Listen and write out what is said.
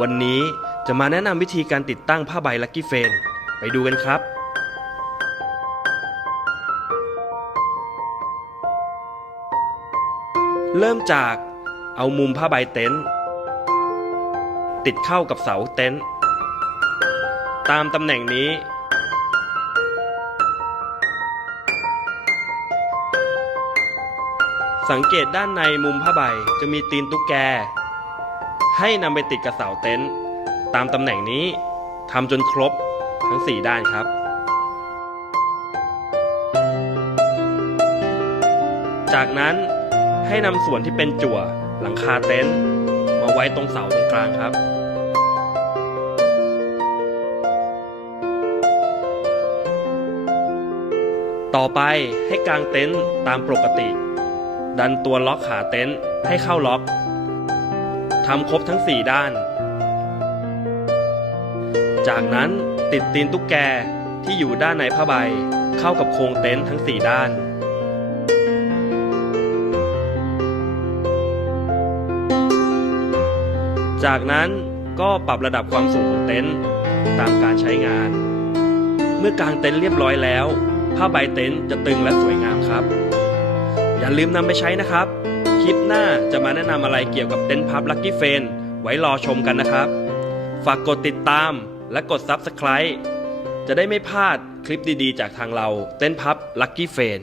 วันนี้จะมาแนะนำวิธีการติดตั้งผ้าใบลักกี้เฟน ไปดูกันครับ เริ่มจากเอามุมผ้าใบเต็นท์ติดเข้ากับเสาเต็นท์ตามตำแหน่งนี้ สังเกตด้านในมุมผ้าใบจะมีตีนตุ๊กแก ให้นำไปติดกับเสาเต็นท์ตามตำแหน่งนี้ทำจนครบทั้ง 4 ด้านครับ จากนั้นให้นำส่วนที่เป็นจั่วหลังคาเต็นท์มาไว้ตรงเสาตรงกลางครับ ต่อไปให้กางเต็นท์ตามปกติ ดันตัวล็อกขาเต็นท์ให้เข้าล็อกำครบทั้ง 4 ด้าน จากนั้นติดตีนตุ๊กแกที่อยู่ด้านในผ้าใบเข้ากับโครงเต็นท์ทั้ง 4 ด้านจากนั้นก็ปรับระดับความสูงของเต็นท์ตามการใช้งาน เมื่อกางเต็นท์เรียบร้อยแล้ว ผ้าใบเต็นท์จะตึงและสวยงามครับ อย่าลืมนำไปใช้นะครับ ลิปหน้าจะมาแนะนำอะไรเกี่ยวกับเต็นท์พับลั c กี้เฟนไว้รอชมกันนะครับ ฝากกดติดตามและกด Subscribe จะได้ไม่พลาดคลิปดีๆ จากทางเราเต้นพับลั c กี้เฟน